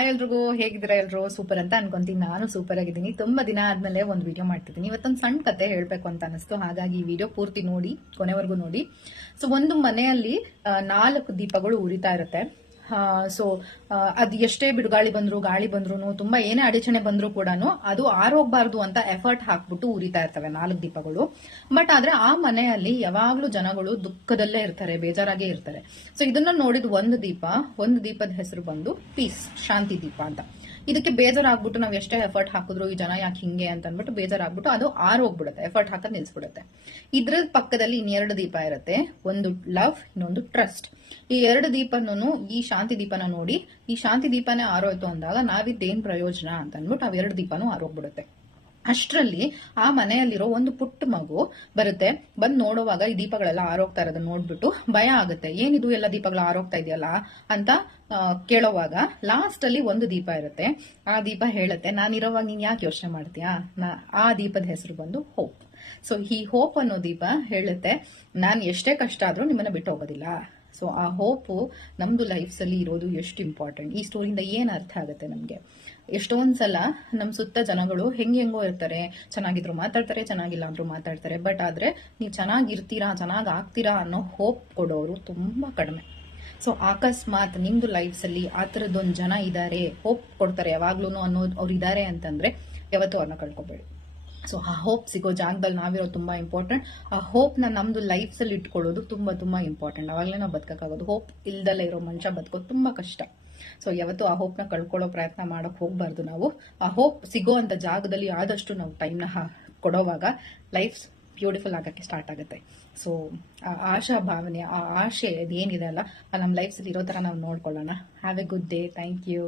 Hi ಎಲ್ರಿಗೂ, ಹೇಗಿದ್ದೀರಾ ಎಲ್ರು? ಸೂಪರ್ ಅಂತ ಅನ್ಕೊಂತೀನಿ. ನಾನು ಸೂಪರ್ ಆಗಿದ್ದೀನಿ. ತುಂಬಾ ದಿನ ಆದ್ಮೇಲೆ ಒಂದು ವಿಡಿಯೋ ಮಾಡ್ತಿದ್ದೀನಿ. ಇವತ್ತೊಂದು ಸಣ್ಣ ಕತೆ ಹೇಳ್ಬೇಕು ಅಂತ ಅನಿಸ್ತು, ಹಾಗಾಗಿ ಈ ವಿಡಿಯೋ ಪೂರ್ತಿ ನೋಡಿ, ಕೊನೆವರೆಗೂ ನೋಡಿ. ಸೊ ಒಂದು ಮನೆಯಲ್ಲಿ 4 ದೀಪಗಳು ಉರಿತಾ ಇರುತ್ತೆ. ಸೊ ಅದು ಎಷ್ಟೇ ಬಿಡುಗಾಳಿ ಬಂದ್ರು, ಗಾಳಿ ಬಂದ್ರು, ತುಂಬಾ ಏನೇ ಅಡಚಣೆ ಬಂದ್ರು ಕೂಡ ಅದು ಆರೋಗ್ಬಾರ್ದು ಅಂತ ಎಫರ್ಟ್ ಹಾಕ್ಬಿಟ್ಟು ಉರಿತಾ ಇರ್ತವೆ 4 ದೀಪಗಳು. ಬಟ್ ಆದ್ರೆ ಆ ಮನೆಯಲ್ಲಿ ಯಾವಾಗ್ಲೂ ಜನಗಳು ದುಃಖದಲ್ಲೇ ಇರ್ತಾರೆ, ಬೇಜಾರಾಗೇ ಇರ್ತಾರೆ. ಸೊ ಇದನ್ನ ನೋಡಿದ ಒಂದು ದೀಪದ ಹೆಸರು ಬಂದು ಪೀಸ್, ಶಾಂತಿ ದೀಪ ಅಂತ. ಇದಕ್ಕೆ ಬೇಜಾರಾಗ್ಬಿಟ್ಟು ನಾವ್ ಎಷ್ಟೇ ಎಫರ್ಟ್ ಹಾಕಿದ್ರು ಈ ಜನ ಯಾಕೆ ಹಿಂಗೆ ಅಂತ ಅಂದ್ಬಿಟ್ಟು ಬೇಜಾರಾಗ್ಬಿಟ್ಟು ಅದು ಆರೋಗ್ಬಿಡುತ್ತೆ, ಎಫರ್ಟ್ ಹಾಕೋದ್ ನಿಲ್ಸ್ಬಿಡುತ್ತೆ. ಇದ್ರ ಪಕ್ಕದಲ್ಲಿ ಇನ್ನೆರಡು ದೀಪ ಇರುತ್ತೆ, ಒಂದು ಲವ್, ಇನ್ನೊಂದು ಟ್ರಸ್ಟ್. ಈ 2 ದೀಪನೂ ಈ ಶಾಂತಿ ದೀಪನ ನೋಡಿ, ಈ ಶಾಂತಿ ದೀಪನೇ ಆರೋಯ್ತು ಅಂದಾಗ ನಾವಿದ್ದೇನ್ ಪ್ರಯೋಜನ ಅಂತ ಅಂದ್ಬಿಟ್ಟು ಅವ್ 2 ದೀಪನೂ ಆರೋಗ್ಬಿಡುತ್ತೆ. ಅಷ್ಟರಲ್ಲಿ ಆ ಮನೆಯಲ್ಲಿರೋ ಒಂದು ಪುಟ್ಟ ಮಗು ಬರುತ್ತೆ. ಬಂದ್ ನೋಡುವಾಗ ಈ ದೀಪಗಳೆಲ್ಲ ಆರೋಗ್ತಾ ಇರೋದನ್ನ ನೋಡ್ಬಿಟ್ಟು ಭಯ ಆಗುತ್ತೆ. ಏನಿದು ಎಲ್ಲ ದೀಪಗಳು ಆರೋಗ್ತಾ ಇದೆಯಲ್ಲ ಅಂತ ಕೇಳೋವಾಗ ಲಾಸ್ಟ್ ಅಲ್ಲಿ ಒಂದು ದೀಪ ಇರುತ್ತೆ. ಆ ದೀಪ ಹೇಳುತ್ತೆ, ನಾನಿರೋವಾಗ ನೀನ್ ಯಾಕೆ ಯೋಚನೆ ಮಾಡ್ತೀಯಾ? ಆ ದೀಪದ ಹೆಸರು ಬಂದು ಹೋಪ್. ಸೊ ಈ ಹೋಪ್ ಅನ್ನೋ ದೀಪ ಹೇಳುತ್ತೆ, ನಾನ್ ಎಷ್ಟೇ ಕಷ್ಟ ಆದ್ರೂ ನಿಮ್ಮನ್ನ ಬಿಟ್ಟು ಹೋಗೋದಿಲ್ಲ. ಸೊ ಆ ಹೋಪು ನಮ್ದು ಲೈಫ್ಸ್ ಅಲ್ಲಿ ಇರೋದು ಎಷ್ಟು ಇಂಪಾರ್ಟೆಂಟ್. ಈ ಸ್ಟೋರಿಯಿಂದ ಏನ್ ಅರ್ಥ ಆಗುತ್ತೆ ನಮ್ಗೆ? ಎಷ್ಟೊಂದ್ಸಲ ನಮ್ ಸುತ್ತ ಜನಗಳು ಹೆಂಗೋ ಇರ್ತಾರೆ, ಚೆನ್ನಾಗಿದ್ರು ಮಾತಾಡ್ತಾರೆ, ಚೆನ್ನಾಗಿಲ್ಲ ಅಂದ್ರೂ ಮಾತಾಡ್ತಾರೆ. ಬಟ್ ಆದ್ರೆ ನೀವು ಚೆನ್ನಾಗಿರ್ತೀರಾ, ಚೆನ್ನಾಗ್ ಆಗ್ತೀರಾ ಅನ್ನೋ ಹೋಪ್ ಕೊಡೋರು ತುಂಬಾ ಕಡಿಮೆ. ಸೊ ಅಕಸ್ಮಾತ್ ನಿಮ್ದು ಲೈಫ್ಸ್ ಅಲ್ಲಿ ಆ ತರದೊಂದ್ ಜನ ಇದಾರೆ, ಹೋಪ್ ಕೊಡ್ತಾರೆ ಯಾವಾಗ್ಲೂ ಅನ್ನೋದು ಅವ್ರು ಇದಾರೆ ಅಂತಂದ್ರೆ ಯಾವತ್ತೂ ಅವ್ರನ್ನ ಕಳ್ಕೊಬೇಡಿ. ಸೊ ಆ ಹೋಪ್ ಸಿಗೋ ಜಾಗದಲ್ಲಿ ನಾವಿರೋದು ತುಂಬಾ ಇಂಪಾರ್ಟೆಂಟ್. ಆ ಹೋಪ್ ನಮ್ದು ಲೈಫ್ ಅಲ್ಲಿ ಇಟ್ಕೊಳ್ಳೋದು ತುಂಬಾ ತುಂಬಾ ಇಂಪಾರ್ಟೆಂಟ್. ಅವಾಗಲೇ ನಾವು ಬದುಕಕ್ಕಾಗೋದು. ಹೋಪ್ ಇಲ್ದಲ್ಲೇ ಇರೋ ಮನುಷ್ಯ ಬದುಕೋದು ತುಂಬಾ ಕಷ್ಟ. ಸೊ ಯಾವತ್ತೂ ಆ ಹೋಪ್ ನ ಕಳ್ಕೊಳ್ಳೋ ಪ್ರಯತ್ನ ಮಾಡಕ್ ಹೋಗ್ಬಾರ್ದು ನಾವು. ಆ ಹೋಪ್ ಸಿಗೋ ಅಂತ ಜಾಗದಲ್ಲಿ ಆದಷ್ಟು ನಾವು ಟೈಮ್ನ ಕೊಡೋವಾಗ ಲೈಫ್ ಬ್ಯೂಟಿಫುಲ್ ಆಗಕ್ಕೆ ಸ್ಟಾರ್ಟ್ ಆಗುತ್ತೆ. ಸೊ ಆ ಆಶಾ ಭಾವನೆ, ಆ ಆಶೆ ಏನಿದೆ ಅಲ್ಲ, ನಮ್ಮ ಲೈಫ್ ಅಲ್ಲಿ ಇರೋ ತರ ನಾವು ನೋಡ್ಕೊಳ್ಳೋಣ. Have a good day. Thank you.